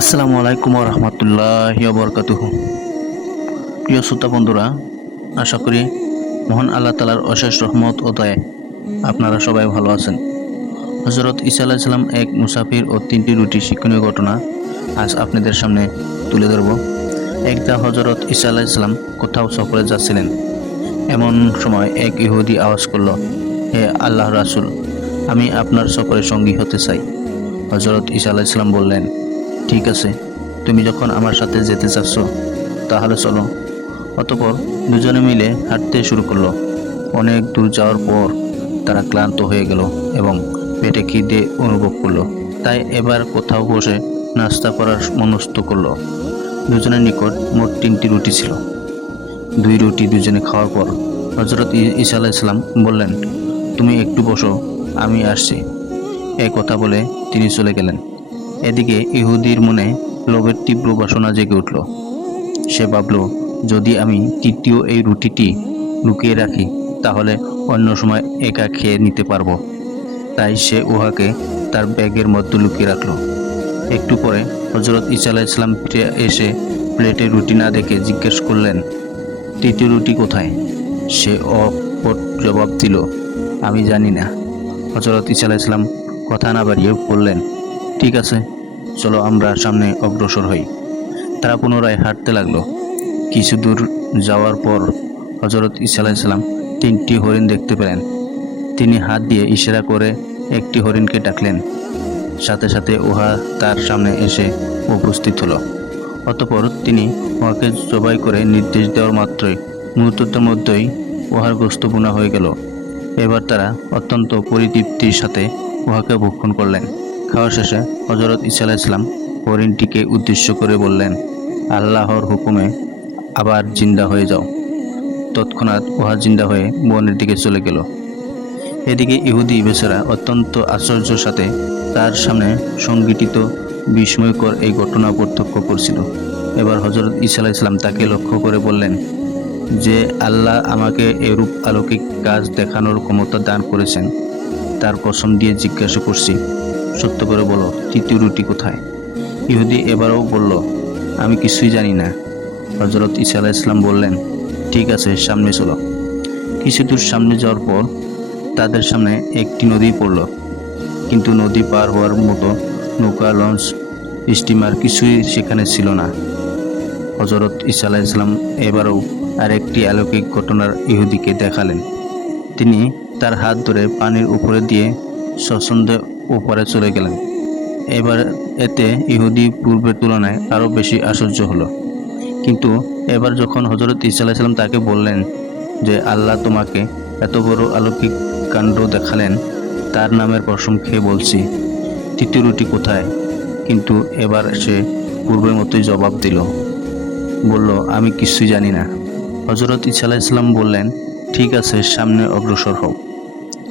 আসসালামু আলাইকুম রহমতুল্লাহ বরকাতুহ প্রিয় শ্রোতা বন্ধুরা, আশা করি মহান আল্লাহ তালার অশেষ রহমত ও দয়ায় আপনারা সবাই ভালো আছেন। হজরত ইসা আলাহিসাল্লাম এক মুসাফির ও তিনটি রুটি শিক্ষণীয় ঘটনা আজ আপনাদের সামনে তুলে ধরব। একদা হজরত ইসা আলাহিসাল্লাম কোথাও সফরে যাচ্ছিলেন। এমন সময় এক ইহুদি আওয়াজ করল, হে আল্লাহ রাসুল, আমি আপনার সফরে সঙ্গী হতে চাই। হজরত ইসা আলাহিসাল্লাম বললেন ঠিক আছে। তুমি যখন আমার সাথে যেতে চাচ্ছ, তাহলে চলো। অতপর দুজনে মিলে হাঁটতে শুরু করল। অনেক দূর যাওয়ার পর তারা ক্লান্ত হয়ে গেল এবং পেটে খিদে অনুভব করল। তাই এবার কোথাও বসে নাস্তা করার মনস্থ করল। দুজনের নিকট মোট তিনটি রুটি ছিল। দুই রুটি দুজনে খাওয়ার পর হজরত ই- ঈসা আলাহ ইসলাম বললেন, তুমি একটু বসো, আমি আসছি। এ কথা বলে তিনি চলে গেলেন। এদিকে ইহুদির মনে লোভের তীব্র বাসনা জেগে উঠল। সে ভাবল, যদি আমি তৃতীয় এই রুটিটি লুকিয়ে রাখি, তাহলে অন্য সময় একা খেয়ে নিতে পারব। তাই সে উহাকে তার ব্যাগের মধ্যে লুকিয়ে রাখল। একটু পরে হজরত ইসা ইসলাম ফিরে এসে প্লেটে রুটি না দেখে জিজ্ঞেস করলেন, তৃতীয় রুটি কোথায়? সে অপট জবাব দিল, আমি জানি না। হজরত ইসা ইসলাম কথা না বাড়িয়ে বললেন ঠিক আছে। চলো আমরা সামনে অগ্রসর হই। তারা পুনরায় হাঁটতে লাগল। কিছু দূর যাওয়ার পর হজরত ইসা আলাইসাল্লাম তিনটি হরিণ দেখতে পেলেন। তিনি হাত দিয়ে ইশারা করে একটি হরিণকে ডাকলেন। সাথে সাথে উহা তার সামনে এসে উপস্থিত হলো। অতপর তিনি উহাকে জবাই করে নির্দেশ দেওয়ার মাত্রই মুহূর্তের মধ্যেই উহার গোস্ত বোনা হয়ে গেল। এবার তারা অত্যন্ত পরিতৃপ্তির সাথে উহাকে ভক্ষণ করলেন। খাওয়া শেষে হজরত ইসা ইসলাম হরিণটিকে উদ্দেশ্য করে বললেন, আল্লাহর হুকুমে আবার জিন্দা হয়ে যাও। তৎক্ষণাৎ উহা জিন্দা হয়ে বনের দিকে চলে গেল। এদিকে ইহুদি বেচারা অত্যন্ত আশ্চর্যের সাথে তার সামনে সংগঠিত বিস্ময়কর এই ঘটনা প্রত্যক্ষ করছিল। এবার হজরত ইসা ইসলাম তাকে লক্ষ্য করে বললেন, যে আল্লাহ আমাকে এরূপ আলৌকিক কাজ দেখানোর ক্ষমতা দান করেছেন, তার কসম দিয়ে জিজ্ঞাসা করছি। সত্য করে বলো, তৃতীয় রুটি কোথায়? ইহুদি এবারও বলল, আমি কিছুই জানি না। হজরত ইসা আলাহ ইসলাম বললেন, ঠিক আছে, সামনে চলো। কিছু দূর সামনে যাওয়ার পর তাদের সামনে একটি নদী পড়ল। কিন্তু নদী পার হওয়ার মতো নৌকা, লঞ্চ, স্টিমার কিছুই সেখানে ছিল না। হজরত ইসা আলাহ ইসলাম এবারও আরেকটি অলৌকিক ঘটনার ইহুদিকে দেখালেন। তিনি তার হাত ধরে পানির উপরে দিয়ে স্বচ্ছন্দে উপরে চলে গেলেন। এবার এতে ইহুদি পূর্বের তুলনায় আরও বেশি আশ্চর্য হলো। কিন্তু এবার যখন হজরত ইসা তাকে বললেন যে, আল্লাহ তোমাকে এত বড় অলৌকিক কাণ্ড দেখালেন, তার নামের কসম খেয়ে বলছি, তৃতীয় রুটি কোথায়? কিন্তু এবার সে পূর্বের মতোই জবাব দিল। বলল, আমি কিছুই জানি না। হজরত ইসা আলাইসাল্লাম বললেন, ঠিক আছে, সামনে অগ্রসর হও।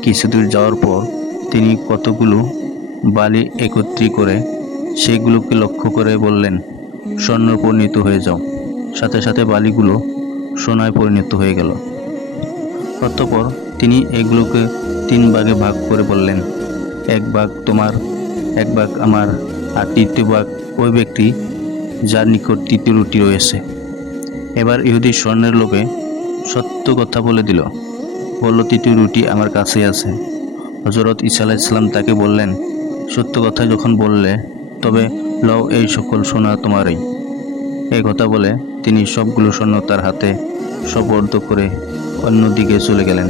কিছু দূর যাওয়ার পর তিনি কতগুলো বালি একত্রি করে সেগুলোকে লক্ষ্য করে বললেন, স্বর্ণ পরিণত হয়ে যাও। সাথে সাথে বালিগুলো সোনায় পরিণত হয়ে গেল। অতঃপর তিনি এগুলোকে তিন ভাগে ভাগ করে বললেন, এক ভাগ তোমার, এক ভাগ আমার, আর তৃতীয় ভাগ ওই ব্যক্তি যার নিকট তৃতীয় রুটি রয়েছে। এবার ইহুদি স্বর্ণের লোভে সত্য কথা বলে দিল, বলল, তৃতীয় রুটি আমার কাছে আছে। হজরত ইসা ইসলাম তাকে বললেন, সত্য কথা যখন বললে, তবে লও এই সকল সোনা তোমারই। এই কথা বলে তিনি সবগুলো স্বর্ণ তার হাতে সবর্দ করে অন্যদিকে চলে গেলেন।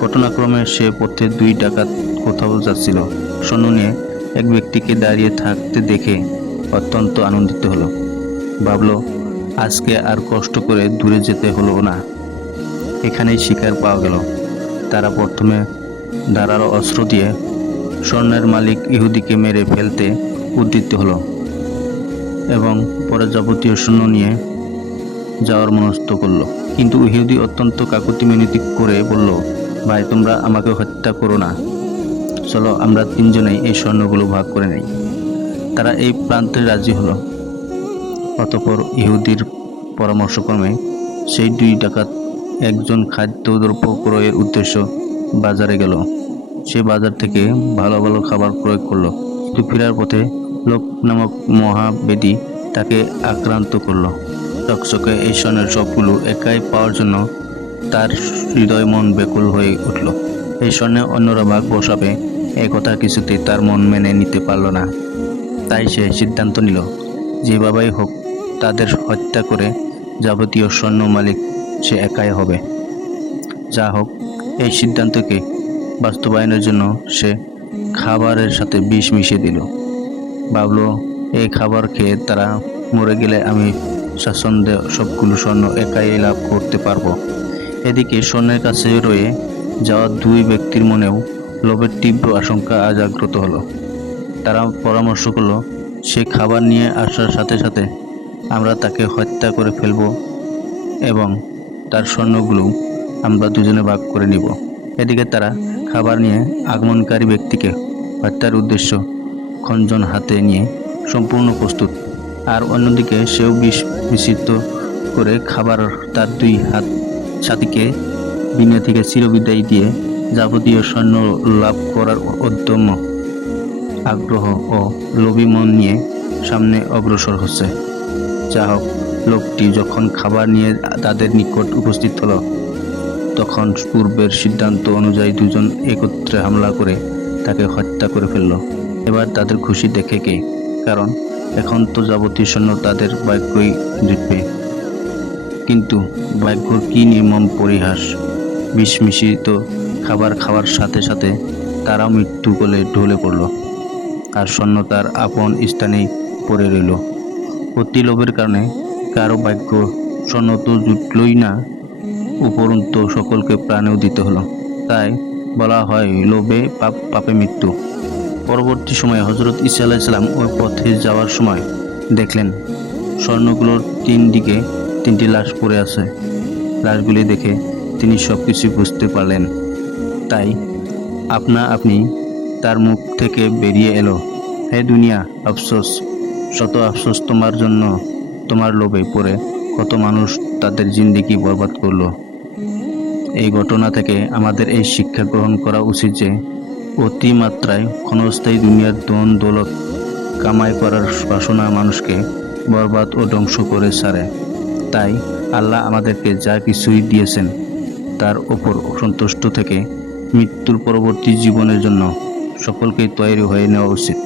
ঘটনাক্রমে সে পথে দুই ডাকাত কোথাও যাচ্ছিল স্বর্ণ নিয়ে এক ব্যক্তিকে দাঁড়িয়ে থাকতে দেখে অত্যন্ত আনন্দিত হলো। ভাবল, আজকে আর কষ্ট করে দূরে যেতে হলো না। এখানেই শিকার পাওয়া গেল। তারা প্রথমে ধারালো অস্ত্র দিয়ে স্বর্ণের মালিক ইহুদিকে মেরে ফেলতে উদ্যত হলো এবং পরে যাবতীয় স্বর্ণ নিয়ে যাওয়ার মনস্থ করল। কিন্তু ইহুদি অত্যন্ত কাকুতি মিনতি করে বলল, ভাই, তোমরা আমাকে হত্যা করো না। চলো, আমরা তিনজনেই এই স্বর্ণগুলো ভাগ করে নেই। তারা এই প্রান্তে রাজি হলো। অতপর ইহুদির পরামর্শক্রমে সেই দুই ডাকাত একজন খাদ্য দ্রব্য ক্রয়ের উদ্দেশ্য বাজারে গেল। সে বাজার থেকে ভালো ভালো খাবার প্রয়োগ করল। কিন্তু ফেরার পথে লোক নামক মহাবেদী তাকে আক্রান্ত করল। চকচকে এই স্বর্ণের সবগুলো একাই পাওয়ার জন্য তার হৃদয় মন বেকুল হয়ে উঠল। এই স্বর্ণে অন্যরা ভাগ বসাবে, এ কথা কিছুতেই তার মন মেনে নিতে পারল না। তাই সে সিদ্ধান্ত নিল যেভাবেই হোক, তাদের হত্যা করে যাবতীয় স্বর্ণ মালিক সে একাই হবে। যা হোক এই সিদ্ধান্তকে বাস্তবায়নের জন্য সে খাবারের সাথে বিষ মিশিয়ে দিল। ভাবলো, এই খাবার খেয়ে তারা মরে গেলে আমি স্বাচ্ছন্দ্যে সবগুলো স্বর্ণ একাই লাভ করতে পারব। এদিকে স্বর্ণের কাছে রয়ে যাওয়া দুই ব্যক্তির মনেও লোভের তীব্র আশঙ্কা জাগ্রত হলো। তারা পরামর্শ করল, সে খাবার নিয়ে আসার সাথে সাথে আমরা তাকে হত্যা করে ফেলব এবং তার স্বর্ণগুলো আমরা দুজনে ভাগ করে নিব। এদিকে তারা খাবার নিয়ে আগমনকারী ব্যক্তিকে হত্যার উদ্দেশ্য খঞ্জন হাতে নিয়ে সম্পূর্ণ প্রস্তুত। আর অন্যদিকে সেও বিষ মিশ্রিত করে খাবার তার দুই হাত সাথীকে দুনিয়া থেকে চিরবিদায় দিয়ে যাবতীয় স্বর্ণ লাভ করার উদ্যম আগ্রহ ও লোভী মন নিয়ে সামনে অগ্রসর হচ্ছে। যা হোক লোকটি যখন খাবার নিয়ে তাদের নিকট উপস্থিত হলো তখন পূর্বের সিদ্ধান্ত অনুযায়ী দুজন একত্রে হামলা করে তাকে হত্যা করে ফেলল। এবার তাদের খুশি দেখে কে? কারণ এখন তো যাবতীয় সৈন্য তাদের ভাগ্যই জিতবে। কিন্তু ভাগ্যর কি নির্মম পরিহাস? বিষ মিশ্রিত খাবার খাওয়ার সাথে সাথে তারাও মৃত্যু কোলে ঢলে পড়ল আর সৈন্য তার আপন স্থানেই পড়ে রইল। অতি লোভের কারণে কারও ভাগ্য স্বর্ণ তো জুটলই না। উপরন্ত সকলকে প্রাণেও দিতে হলো। তাই বলা হয়, লোভে পাপ, পাপে মৃত্যু। পরবর্তী সময়ে হজরত ইসা আলাইসাল্লাম ওই পথে যাওয়ার সময় দেখলেন, স্বর্ণগুলোর তিন দিকে তিনটি লাশ পড়ে আছে। লাশগুলি দেখে তিনি সব কিছু বুঝতে পারলেন। তাই আপনা আপনি তার মুখ থেকে বেরিয়ে এলো, হে দুনিয়া, আফসোস, শত আফসোস তোমার জন্য তোমার লোভে পড়ে কত মানুষ তাদের জিন্দিগি বরবাদ করল। এই ঘটনা থেকে আমাদের এই শিক্ষা গ্রহণ করা উচিত যে অতিমাত্রায় ক্ষণস্থায়ী দুনিয়ার দন দৌলত কামাই করার বাসনা মানুষকে বরবাদ ও ধ্বংস করে ছাড়ে। তাই আল্লাহ আমাদেরকে যা কিছুই দিয়েছেন, তার ওপর সন্তুষ্ট থেকে মৃত্যুর পরবর্তী জীবনের জন্য সকলকেই তৈরি হয়ে নেওয়া উচিত।